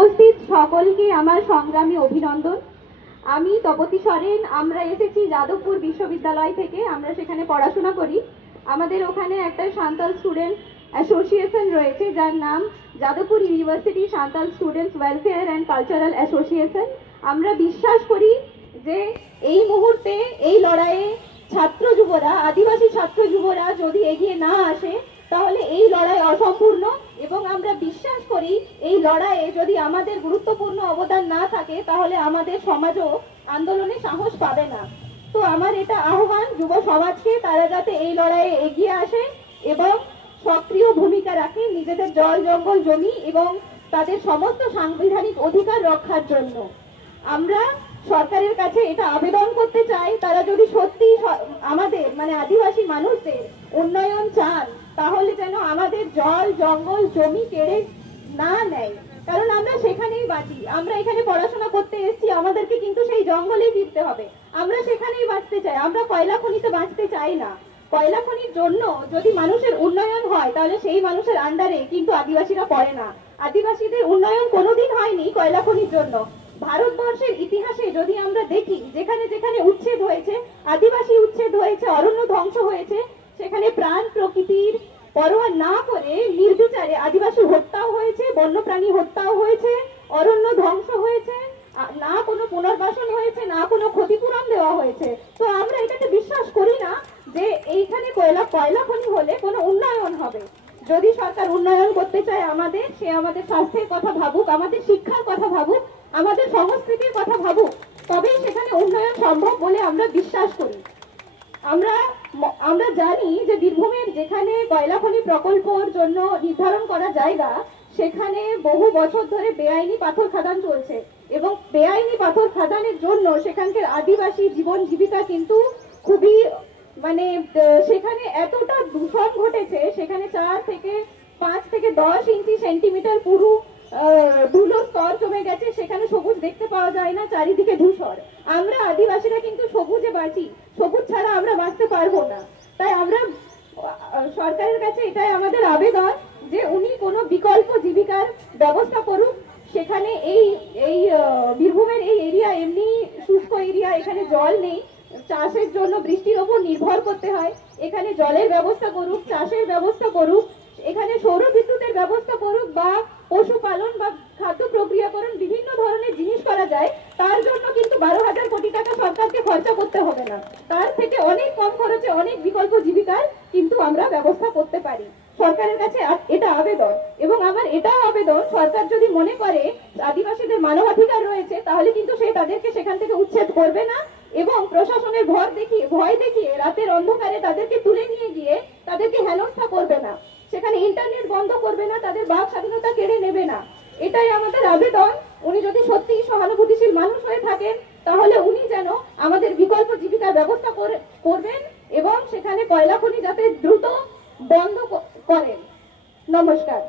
উপস্থিত সকলকে আমার সংগ্রামী অভিনন্দন। আমি তপতী সরেন। আমরা এসেছি যাদবপুর বিশ্ববিদ্যালয় থেকে। আমরা সেখানে পড়াশোনা করি। আমাদের ওখানে একটা সাঁওতাল স্টুডেন্ট অ্যাসোসিয়েশন রয়েছে, যার নাম Jadavpur university Santhal students welfare and cultural association. আমরা বিশ্বাস করি যে এই মুহূর্তে এই লড়াইয়ে ছাত্র যুবরা, আদিবাসী ছাত্র যুবরা যদি এগিয়ে না আসে তাহলে এই লড়াই অসম্পূর্ণ, এবং আমরা বিশ্বাস করি এই লড়াইয়ে যদি আমাদের গুরুত্বপূর্ণ অবদান না থাকে তাহলে আমাদের সমাজও আন্দোলনে সাহস পাবে না। তো আমার এটা আহ্বান যুব সমাজকে, তারা যাতে এই লড়াইয়ে এগিয়ে আসে এবং সক্রিয় ভূমিকা রাখে নিজেদের জল জঙ্গল জমি এবং তাদের সমস্ত সাংবিধানিক অধিকার রক্ষার জন্য। আমরা সরকারের কাছে এটা আবেদন করতে চাই, তারা যদি সত্যি আমাদের মানে আদিবাসী মানুষদের উন্নয়ন চান তাহলে যেন আমাদের জল জঙ্গল জমি কেড়ে না নেয়, কারণ আমরা সেখানেই বাঁচি। আমরা এখানে পড়াশোনা করতে এসেছি, আমাদেরকে কিন্তু সেই জঙ্গলেই ফিরতে হবে। আমরা সেখানেই বাঁচতে চাই, আমরা কয়লা খনিতে বাঁচতে চাই না। কয়লা খনির জন্য যদি মানুষের উন্নয়ন হয় তাহলে সেই মানুষের আন্ডারে কিন্তু আদিবাসীরা পড়ে না। আদিবাসীদের উন্নয়ন কোনোদিন হয়নি কয়লা খনির জন্য। ভারতবর্ষের ইতিহাসে যদি আমরা দেখি, যেখানে যেখানে উচ্ছেদ হয়েছে, আদিবাসী উচ্ছেদ হয়েছে, অরণ্য ধ্বংস হয়েছে, সেখানে প্রাণ প্রকৃতির পরোয়া না করে নির্বিচারে আদিবাসী হত্যাও হয়েছে, বন্যপ্রাণী হত্যাও হয়েছে, অরণ্য ধ্বংস হয়েছে, না কোনো পুনর্বাসন হয়েছে, না কোনো ক্ষতিপূরণ দেওয়া হয়েছে। তো আমরা এটাকে বিশ্বাস করি না যে এইখানে কয়লা খনি হলে কোনো উন্নয়ন হবে। যদি সরকার উন্নয়ন করতে চায় আমাদের, সে আমাদের স্বাস্থ্যের কথা ভাবুক, আমাদের শিক্ষার কথা ভাবুক, আমাদের সংস্কৃতির কথা ভাবুক, তবেই সেখানে উন্নয়ন সম্ভব বলে আমরা বিশ্বাস করি। আমরা জানি যে বীরভূমের যেখানে কয়লা খনি প্রকল্পের জন্য নির্ধারণ করা জায়গা, সেখানে বহু বছর ধরে বেআইনি পাথর খাদান চলছে, এবং বেআইনি পাথর খাদানের জন্য সেখানকার আদিবাসী জীবন জীবিকা কিন্তু খুবই মানে সেখানে এতটা দূষণ ঘটেছে, সেখানে 4 থেকে 5 থেকে 10 ইঞ্চি সেন্টিমিটার পুরো ধুলোর স্তর জমে গেছে, সেখানে সবুজ দেখতে পাওয়া যায় না, চারিদিকে ধূসর। আমরা আদিবাসীরা কিন্তু সবুজে বাঁচি, সবুজ ছাড়া আমরা বাঁচতে পারবো না। তাই আমরা সরকারের কাছে এটাই আমাদের আবেদন যে উনি কোনো বিকল্প জীবিকার ব্যবস্থা করুক। সেখানে এই বীরভূমের এই এরিয়া এমনি শুষ্ক এরিয়া, এখানে জল নেই, চাষের জন্য বৃষ্টির ওপর নির্ভর করতে হয়। এখানে জলের ব্যবস্থা করুক, চাষের ব্যবস্থা করুক, এখানে সৌর বিদ্যুতের ব্যবস্থা করুক, বা পশুপালন বা খাদ্য প্রক্রিয়াকরণ বিভিন্ন ধরনের জিনিস করা যায়। তার জন্য কিন্তু 12,000 কোটি টাকা সরকারকে খরচা করতে হবে না, তার থেকে অনেক কম খরচে অনেক বিকল্প জীবিকার কিন্তু আমরা ব্যবস্থা করতে পারি। সরকারের কাছে এটা আবেদন, এবং আমার এটাও আবেদন, সরকার যদি মনে করে আদিবাসীদের মানবাধিকার রয়েছে তাহলে কিন্তু সে তাদেরকে সেখান থেকে উচ্ছেদ করবে না, এবং প্রশাসনের ভয় দেখিয়ে রাতের অন্ধকারে তাদেরকে তুলে নিয়ে গিয়ে তাদেরকে হেনস্থা করবে না, সেখানে ইন্টারনেট বন্ধ করবে না, তাদের বাক স্বাধীনতা কেড়ে নেবে না। এটাই আমাদের আবেদন। উনি যদি সত্যিই সহানুভূতিশীল মানুষ হয়ে থাকেন তাহলে উনি যেন আমাদের বিকল্প জীবিকার ব্যবস্থা করবেন, এবং সেখানে কয়লা খনি যাতে দ্রুত বন্ধ করেন। নমস্কার।